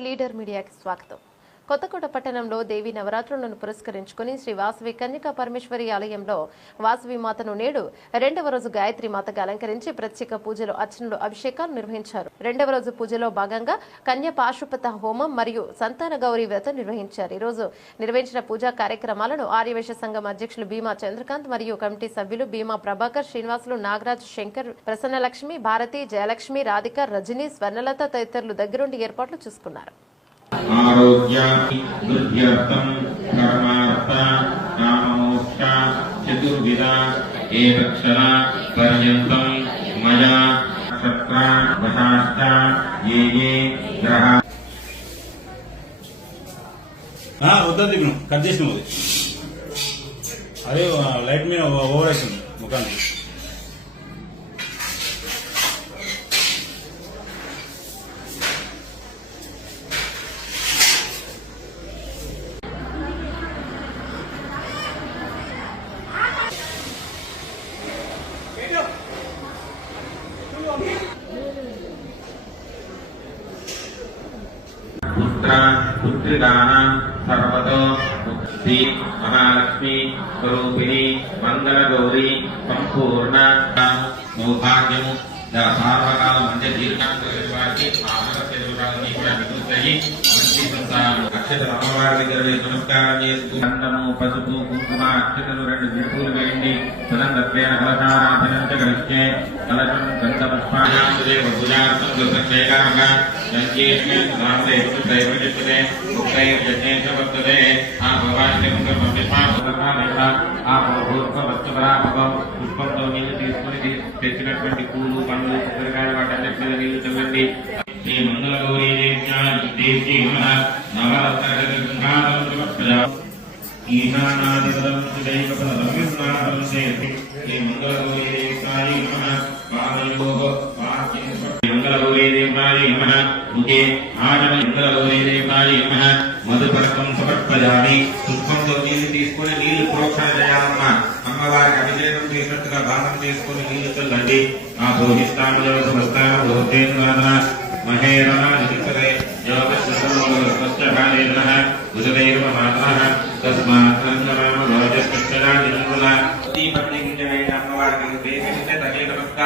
Leader మీడియాకి స్వాగతం. కొత్తకోట పట్టణంలో దేవి నవరాత్రులను పురస్కరించుకుని శ్రీ వాసవి కన్యకా పరమేశ్వరి ఆలయంలో వాసవి మాతను నేడు రెండవ రోజు గాయత్రి మాతగా అలంకరించి ప్రత్యేక పూజలు అర్చనలు అభిషేకాలు నిర్వహించారు. రెండవ రోజు పూజలో భాగంగా కన్య పాశుపత హోమం మరియు సంతాన గౌరీ వ్రతం నిర్వహించారు. ఈ రోజు నిర్వహించిన పూజా కార్యక్రమాలను ఆర్యవేశ సంఘం అధ్యక్షులు భీమా చంద్రకాంత్ మరియు కమిటీ సభ్యులు భీమా ప్రభాకర్ శ్రీనివాసులు నాగరాజ్ శంకర్ ప్రసన్నలక్ష్మి భారతి జయలక్ష్మి రాధిక రజని స్వర్ణలత తదితరులు దగ్గరుండి ఏర్పాట్లు చూసుకున్నారు. ఆరోగ్య వృద్ధ్యర్థం కర్మార్థ కామమోక్ష చతుర్విధ ఏకక్షర పర్యంతం మయా నక్షత్ర వశాశ్చ ఏ ఏ గ్రహ ఆ, ఇప్పుడు కట్ చేసిన అదే లైట్ మీద ఓవర్ అవుతుంది ముఖానికి. పుత్రికానాం సర్వతో శ్రీ మహాలక్ష్మి స్వరూపిణి మంగళగౌరి సంపూర్ణ సౌభాగ్యము. సార్వకాల మధ్య దీర్ఘాంతవారికి ఆమరస్య దూరాలని కూడా మంచి అక్షత అమ్మవారి దగ్గర నమస్కారం చేసుకు పసుపు కుంకుమ అక్షతలు రెండు విడుపులు వేయండి. సునందత్వేన కలశారాధనం చ కలిస్తే కలశం గంధ పుష్పాయాముదే పూజార్థం దుర్గక్షేకారక సంకేష్ణ నామదే దైవజిత్తే ఉక్తై యజ్ఞేశ వర్తతే ఆ భవాన్ని పంపిస్తా ఆ పుష్పంతో నీళ్ళు తీసుకుని తెచ్చినటువంటి పూలు పండ్లు కొబ్బరికాయలు వాటన్నిటి మీద నీళ్ళు చల్లండి శ్రీ మంగళ గౌరీ దేవ్యీ నవరత్న ప్రజా ఈశానాదిపదం సుదైవపదం ముఖే ఆచమ మంగళగౌరీ దేవాయ మధుపరకం సమర్పయామి పుష్పంతో నీళ్ళు తీసుకుని నీళ్ళు ప్రోక్షణ చేయాలమ్మా అమ్మవారికి అభిషేకం చేసినట్టుగా దానం చేసుకుని నీళ్ళు చల్లండి ఆ భోగిస్తాము సమస్తాన భోజేంద్ర మహేరణ తగే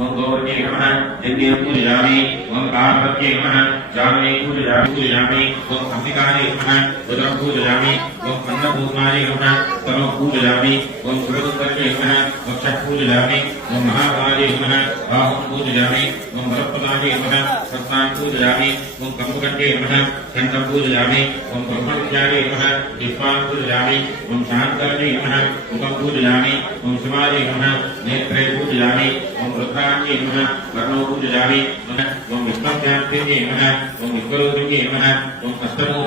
ओम गौरवे नमः यज्ञ पूजयामि ओम पार्वत्ये नमः जामे पूजयामि पूजयामि ओम अंबिकाये नमः रुद्रं पूजयामि ओम अन्नपूर्णाये नमः तनो पूजयामि ओम सुरदुर्गे नमः वक्षः पूजयामि ओम महाकाले नमः बाहुं पूजयामि ओम वरप्रदाये नमः सत्तां पूजयामि ओम कंबकण्डे नमः कंठं पूजयामि ओम ब्रह्मविद्याये नमः दिक्पां पूजयामि ओम शांताये नमः मुखं पूजयामि ओम शिवाये नमः नेत्रे पूजयामि ओम रुद्रा రుద్రాణ్యై నమః వర్ణో పూజయామి ఓం విష్ణుధ్యాత్రే నమః ఓం విశ్వరూపిణ్యై నమః ఓం అష్టమో